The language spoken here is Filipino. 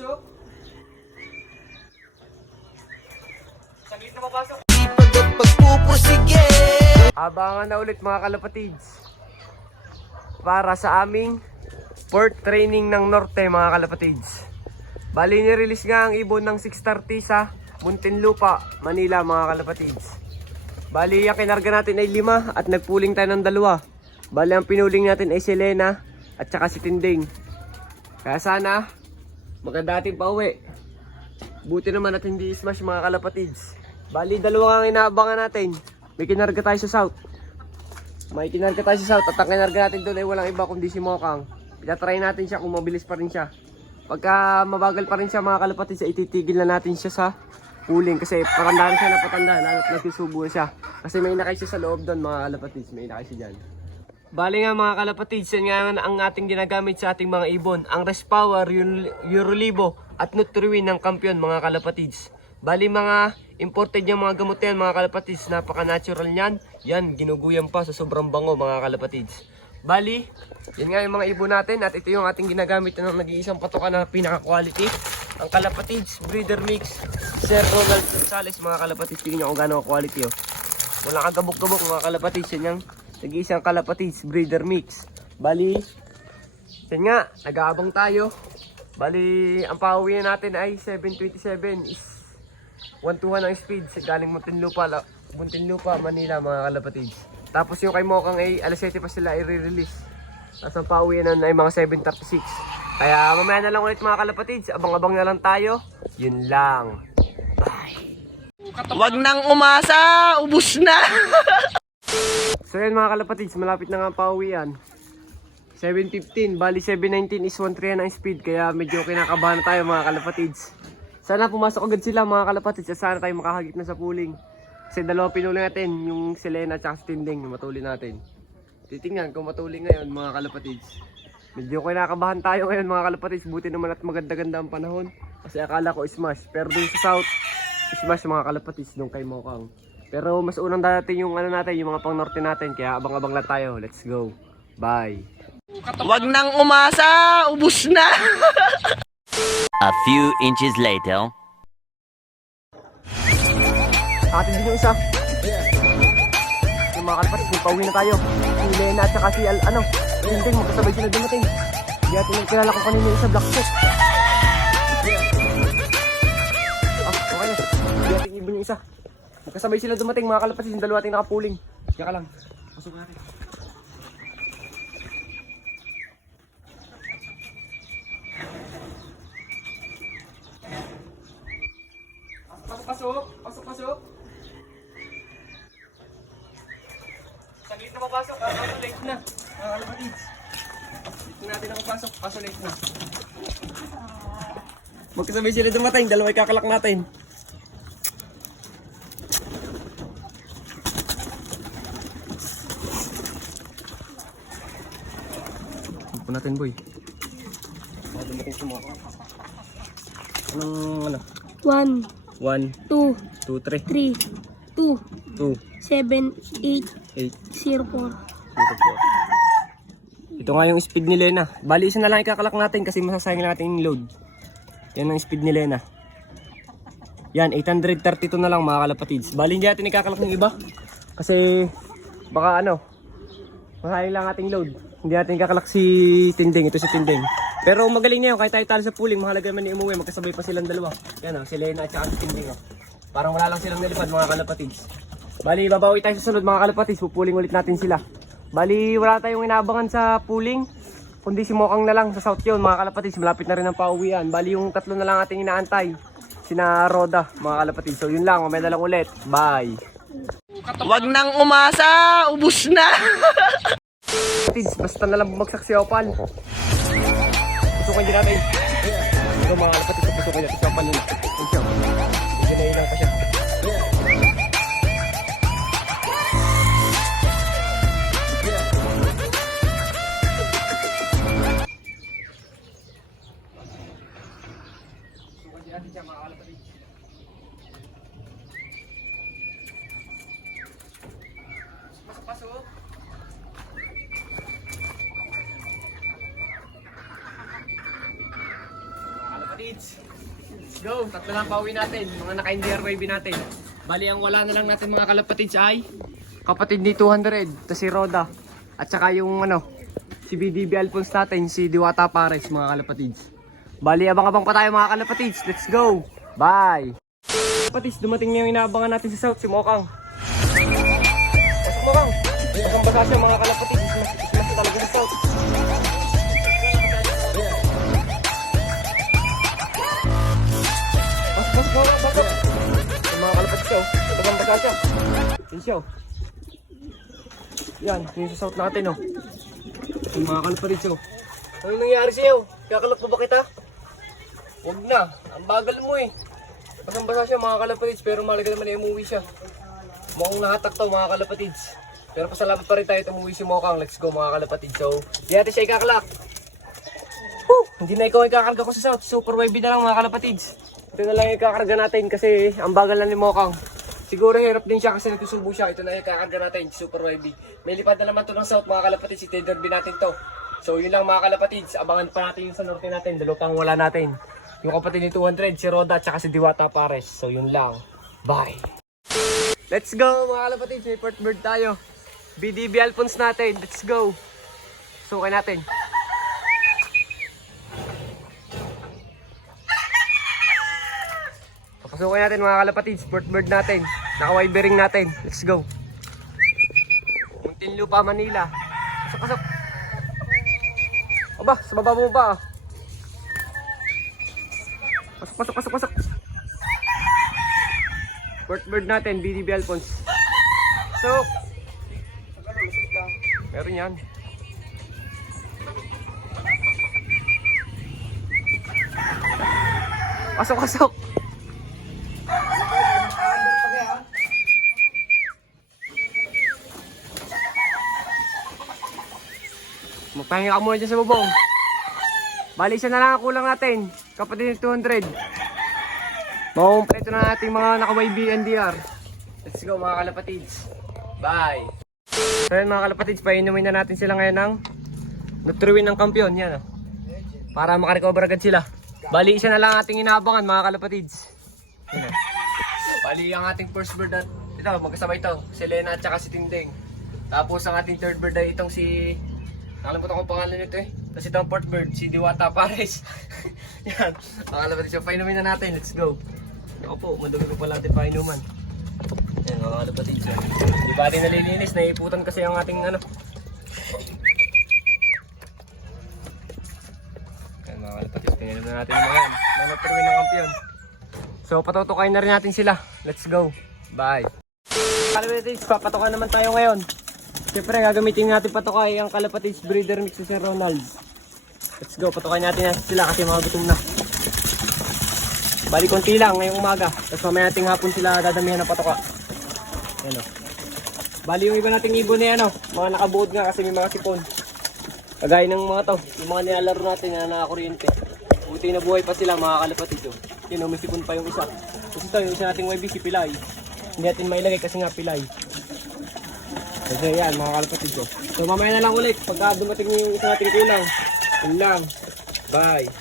Pasok. Saglit na mapasok. Pagpupursige. Abangan na ulit mga kalapatids para sa aming port training ng Norte mga kalapatids. Bali ni-release nga ang ibon ng 630 sa Muntinlupa, Manila mga kalapatids. Bali ang kinarga natin ay 5 at nagpuling tayo ng 2. Bali ang pinuling natin ay si Lena at saka si Tinding. Kaya sana maganda ating pauwi. Buti naman at hindi smash mga kalapatids. Bali 2 ang inaabangan natin. May kinarga tayo sa south. May kinarga tayo sa south at ang kinarga natin doon ay walang iba kundi si Mokang. Itatry natin siya kung mabilis pa rin siya. Pagka mabagal pa rin siya mga kalapatids, ititigil na natin siya sa puling kasi patanda na siya na patanda, lalo't nagsusubo na siya. Kasi may inakay siya sa loob doon mga kalapatids, may inakay siya dyan. Bali nga mga kalapatids, yan nga ang ating ginagamit sa ating mga ibon. Ang Rest Power, Eurolibo at Nutriwin ng kampiyon mga kalapatids. Bali mga imported yung mga gamot yan mga kalapatids, napaka-natural niyan. Yan, ginuguyan pa sa sobrang bango mga kalapatids. Bali, yan nga yung mga ibon natin at ito yung ating ginagamit ng nag-iisang patokan na pinaka-quality. Ang Kalapatids Breeder Mix, Sir Ronald Gonzales mga kalapatids. Tingnan nyo kung gano'ng quality oh. Wala kang kabuk-kabuk mga kalapatids. Yan yung nag-iisang Kalapatids Breeder Mix. Bali, yan nga, nag-aabang tayo. Bali, ang pauwi natin ay 727 is 121 ang speed sa galing Muntinlupa, Manila mga kalapatids. Tapos yung kay Mokang ay alas 7 pa sila i-release. Tapos ang pauwi na ay mga 7:36. Kaya mamaya na lang ulit mga kalapatids. Abang-abang na lang tayo. Yun lang. Bye. Wag nang umasa, ubus na. So yun mga kalapatids, malapit na nga ang pauwian. 7:15, bali 7:19 is 1:3 ang speed. Kaya medyo kinakabahan na tayo mga kalapatids. Sana pumasok agad sila mga kalapatids. Sana tayo makahagip na sa pooling. Kasi 2 pinuling natin, yung si Lena at si Tinding, yung matuli natin. Titingnan kung matuli ngayon mga kalapatids. Medyo kinakabahan tayo ngayon mga kalapatids. Buti naman at maganda-ganda ang panahon. Kasi akala ko smash. Pero dun sa south, smash mga kalapatids nung kay Mokang. Pero mas unang darating yung ano natin, yung mga pang norte natin. Kaya abang-abang lang tayo. Let's go. Bye. Wag nang umasa, ubus na. A few inches later. Atin din yung isa. Yung mga kalapatids, may pauwi na tayo. Si Lena at saka si Tinding, magkasabay sila dumating. Hindi natin nagkilala ko kanina yung isa, black set. Okay na. Hindi natin ibon yung isa. Magkasabay sila dumating mga kalapatids, yung 2 ating nakapuling. Kaya ka lang. Pasok natin. Pasok. Saglit na mapasok, kaso late na. Mga kalapatids. Dito natin ako pasok, kaso late na. Magkasabay sila dumating, 2 kakalak natin. Huwag natin boy. Baka dumating sa mga. Anong ano? 1, 1, 2, 2, 3, 3, 2, 2, 7, 8, 8, 0, 4. 0, 4. Ito nga yung speed ni Lena. Bali isa na lang ikakalak natin kasi masasayang natin yung load. Yan ang speed ni Lena. Yan, 832 na lang mga kalapatids. Bali hindi natin ikakalak ng iba. Kasi baka masayang lang ating load. Hindi natin ikakalak si Tinding. Ito si Tinding. Pero magaling na yun. Kahit tayo talo sa pooling, mahalaga man ni umuwi. Magkasabay pa silang 2. Yan si Lena at saka si Tinding. Parang wala lang silang nilipad mga kalapatids. Bali, babawi tayo sa sunod mga kalapatids. Pupuling ulit natin sila. Bali, wala tayong inaabangan sa pooling. Kundi si Mokang na lang sa south yun mga kalapatids. Malapit na rin ang pauwian. Bali, yung 3 na lang ating inaantay. Sina Roda mga kalapatids. So yun lang, mamaya na lang ulit. Bye. Wag nang umasa, ubus na. Basta na lang bumagsak si Opal. Pusukan din natin. Ito mga kalapatids, pusukan natin si Opal nila. Ginailang pa siya. Pasok. kalapatids. Let's go. Tatlo lang pauwi natin. Mga naka-NDR wave natin. Bali, ang wala na lang natin mga kalapatids ay kapatid ni 200. Ito si Roda. At saka yung si BDB Alphonse natin, si Diwata Pares mga kalapatids. Bali, abang-abang pa tayo mga kalapatids. Let's go. Bye. Kalapatids, dumating na yung inaabangan natin sa South, si Mokang. Pasok Mokang. Basang-basa siya mga kalapatids. Mas talaga sa South. Pasok. Yung mga kalapatids siya. Basang-basa siya. Yun siya. Yan, yung sa South natin Yung mga kalapatids Anong nangyari sa'yo? Kakalap mo ba kita? Huwag na, ang bagal mo Basang-basa siya mga kalapatids, pero malaga naman umuwi siya. Mukhang nahatak to mga kalapatids. Pero pasalamat pa rin tayo umuwi si Mokang. Let's go mga kalapatids. So, di natin siya ikakalak. Hindi na ikaw ikakarga ko sa South. Super wavy na lang mga kalapatids. Ito na lang ikakarga natin kasi ang bagal na ni Mokang. Siguro hirap din siya kasi nagsusubo siya. Ito na ikakarga natin, super wavy. May lipad na naman to ng South mga kalapatids. Si Derby natin to. So yun lang mga kalapatids. Abangan pa natin yung sa norte natin. Dalawa pang wala natin. Yung kapatid ni 200, si Roda at saka si Diwata Pares. So yun lang. Bye. Let's go mga kalapatids. May port bird tayo. BDB Alphonse natin. Let's go. Sukay natin. Papasukin natin mga kalapatids. Port bird natin. Naka-wibering natin. Let's go. Muntinlupa, Manila. Pasok. Aba, sa baba mo ba? Pasok. Port bird natin, BDB Alphonse. So, meron yan. Pasok. Magpahinga ka muna dyan sa bubong. Bali, isa na lang ang kulang natin. Kapatid ng 200. Makumpleto na natin mga naka-YB NDR. Let's go mga kalapatids. Bye. So yun mga kalapatids, painumin na natin sila ngayon ng Nutriwin ng kampiyon. Yan para makarecover agad sila. Bali, isa na lang ating inaabangan mga kalapatids. Yan Bali, ang ating first bird at ito, magkasabay ito. Si Lena at saka si Tinding. Tapos ang ating third bird ay itong si... Nakalimutan ko pangalan nito Tapos ito ang fourth bird, si Diwata Pares. Yan, mga kalapatids. So, painumin na natin. Let's go. Ako po, madumi ko pala natin painuman. Yan, mga kalapatids. Di ba natin nalilinis? Naiputan kasi ang ating Yan, mga kalapatids. Pininom na natin yung mga yan. Nanaturuin ng kampiyon. So, patutukain na rin natin sila. Let's go. Bye. Kalapatids, papatukan naman tayo ngayon. Siyempre, gagamitin natin patukay ang Kalapatids breeder mix sa Ronald. Let's go, patukain natin sila kasi mga gutom na. Bali, konti lang ngayong umaga. Tapos mamaya nating hapon sila dadamihan ng patuka. Ayan Bali, yung iba nating ibon na mga nakabuod nga kasi may mga sipon. Kagaya ng mga yung mga nilalaro natin na nakakuryente. Buti na buhay pa sila mga Kalapatids. May sipon pa yung isa. Tapos ito, yung isa nating YB, si Pilay. Hindi natin mailagay kasi nga Pilay. Kasi yan mga kalapatids So mamaya na lang ulit pagka dumating yung isa nating kulang. Yun lang. Bye.